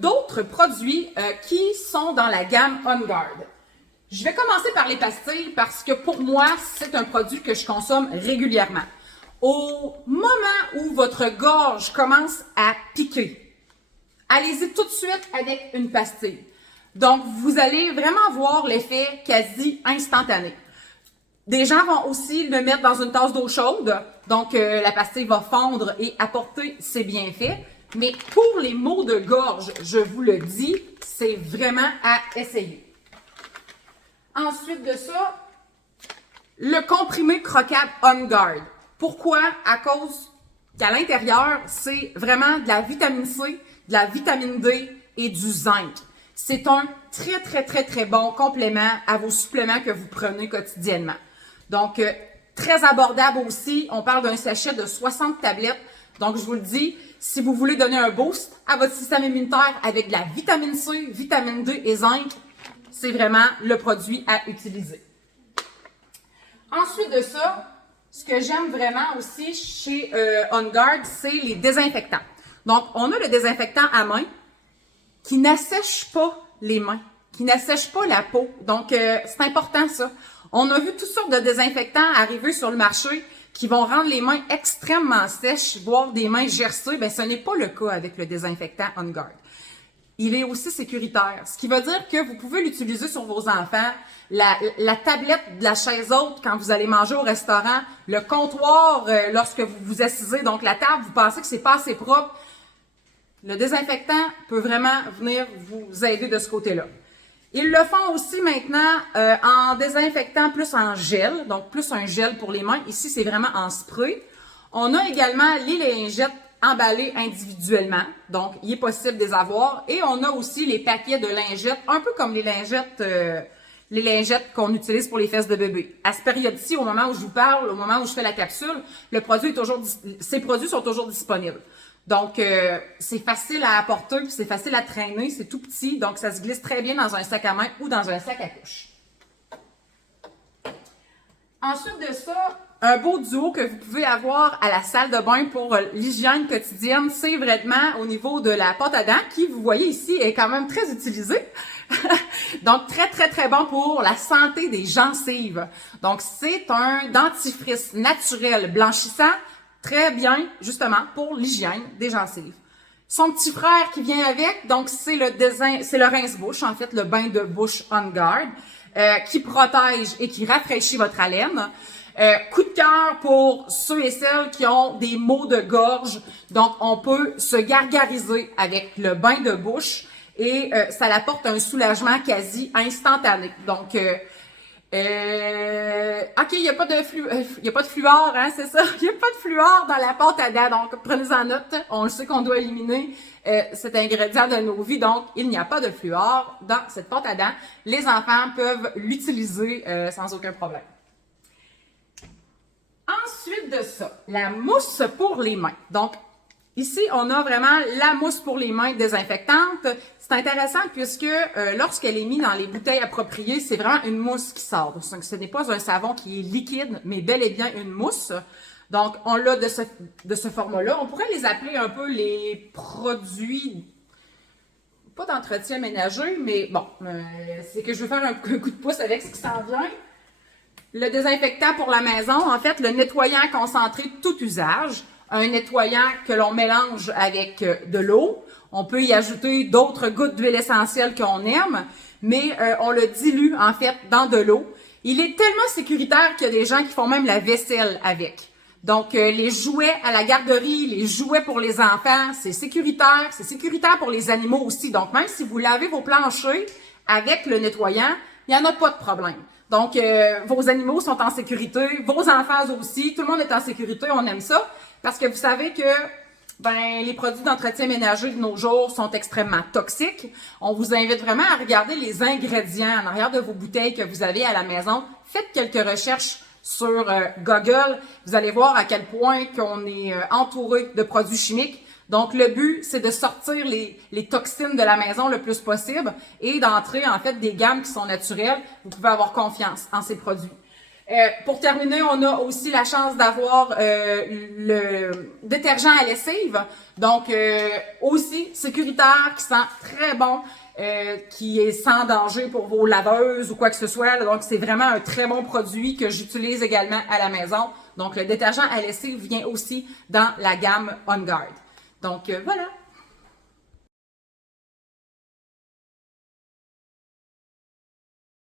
d'autres produits qui sont dans la gamme On Guard. Je vais commencer par les pastilles parce que pour moi, c'est un produit que je consomme régulièrement. Au moment où votre gorge commence à piquer, allez-y tout de suite avec une pastille. Donc, vous allez vraiment voir l'effet quasi instantané. Des gens vont aussi le mettre dans une tasse d'eau chaude. Donc, la pastille va fondre et apporter ses bienfaits. Mais pour les maux de gorge, je vous le dis, c'est vraiment à essayer. Ensuite de ça, le comprimé croquable On Guard. Pourquoi? À cause qu'à l'intérieur, c'est vraiment de la vitamine C, de la vitamine D et du zinc. C'est un très bon complément à vos suppléments que vous prenez quotidiennement. Donc, très abordable aussi. On parle d'un sachet de 60 tablettes. Donc, je vous le dis, si vous voulez donner un boost à votre système immunitaire avec de la vitamine C, vitamine D et zinc, c'est vraiment le produit à utiliser. Ensuite de ça, ce que j'aime vraiment aussi chez On Guard, c'est les désinfectants. Donc, on a le désinfectant à main qui n'assèche pas les mains, qui n'assèche pas la peau. Donc, c'est important ça. On a vu toutes sortes de désinfectants arriver sur le marché qui vont rendre les mains extrêmement sèches, voire des mains gercées. Bien, ce n'est pas le cas avec le désinfectant On Guard. Il est aussi sécuritaire, ce qui veut dire que vous pouvez l'utiliser sur vos enfants, la tablette de la chaise haute quand vous allez manger au restaurant, le comptoir lorsque vous vous assisez, donc la table, vous pensez que c'est pas assez propre. Le désinfectant peut vraiment venir vous aider de ce côté-là. Ils le font aussi maintenant en désinfectant plus en gel, donc plus un gel pour les mains. Ici, c'est vraiment en spray. On a également les lingettes emballées individuellement, donc il est possible de les avoir. Et on a aussi les paquets de lingettes, un peu comme les lingettes qu'on utilise pour les fesses de bébé. À cette période-ci, au moment où je vous parle, au moment où je fais la capsule, ces produits sont toujours disponibles. Donc, c'est facile à apporter, puis c'est facile à traîner, c'est tout petit, donc ça se glisse très bien dans un sac à main ou dans un sac à couche. Ensuite de ça, un beau duo que vous pouvez avoir à la salle de bain pour l'hygiène quotidienne, c'est vraiment au niveau de la pâte à dents, qui, vous voyez ici, est quand même très utilisée. Donc, très bon pour la santé des gencives. Donc, c'est un dentifrice naturel blanchissant, très bien, justement, pour l'hygiène des gencives. Son petit frère qui vient avec, donc c'est le rince-bouche, en fait, le bain de bouche On Guard, qui protège et qui rafraîchit votre haleine. Coup de cœur pour ceux et celles qui ont des maux de gorge. Donc, on peut se gargariser avec le bain de bouche et ça apporte un soulagement quasi instantané. Donc, OK, il n'y a pas de fluor, hein, c'est ça? Il n'y a pas de fluor dans la pâte à dents, donc prenez-en note. On le sait qu'on doit éliminer cet ingrédient de nos vies, donc il n'y a pas de fluor dans cette pâte à dents. Les enfants peuvent l'utiliser sans aucun problème. Ensuite de ça, la mousse pour les mains. Donc, ici, on a vraiment la mousse pour les mains désinfectante. C'est intéressant puisque lorsqu'elle est mise dans les bouteilles appropriées, c'est vraiment une mousse qui sort. Donc, ce n'est pas un savon qui est liquide, mais bel et bien une mousse. Donc, on l'a de ce format-là. On pourrait les appeler un peu les produits, pas d'entretien ménager, mais bon, c'est que je veux faire un coup de pouce avec ce qui s'en vient. Le désinfectant pour la maison, en fait, le nettoyant concentré de tout usage. Un nettoyant que l'on mélange avec de l'eau. On peut y ajouter d'autres gouttes d'huile essentielle qu'on aime, mais on le dilue en fait dans de l'eau. Il est tellement sécuritaire qu'il y a des gens qui font même la vaisselle avec. Donc, les jouets à la garderie, les jouets pour les enfants, c'est sécuritaire pour les animaux aussi. Donc, même si vous lavez vos planchers avec le nettoyant, il n'y en a pas de problème. Donc, vos animaux sont en sécurité, vos enfants aussi, tout le monde est en sécurité, on aime ça. Parce que vous savez que les produits d'entretien ménager de nos jours sont extrêmement toxiques. On vous invite vraiment à regarder les ingrédients en arrière de vos bouteilles que vous avez à la maison. Faites quelques recherches sur Google. Vous allez voir à quel point qu'on est entouré de produits chimiques. Donc, le but, c'est de sortir les toxines de la maison le plus possible et d'entrer, en fait, des gammes qui sont naturelles. Vous pouvez avoir confiance en ces produits. Pour terminer, on a aussi la chance d'avoir le détergent à lessive. Donc, aussi sécuritaire, qui sent très bon, qui est sans danger pour vos laveuses ou quoi que ce soit. Donc, c'est vraiment un très bon produit que j'utilise également à la maison. Donc, le détergent à lessive vient aussi dans la gamme On Guard. Donc, voilà.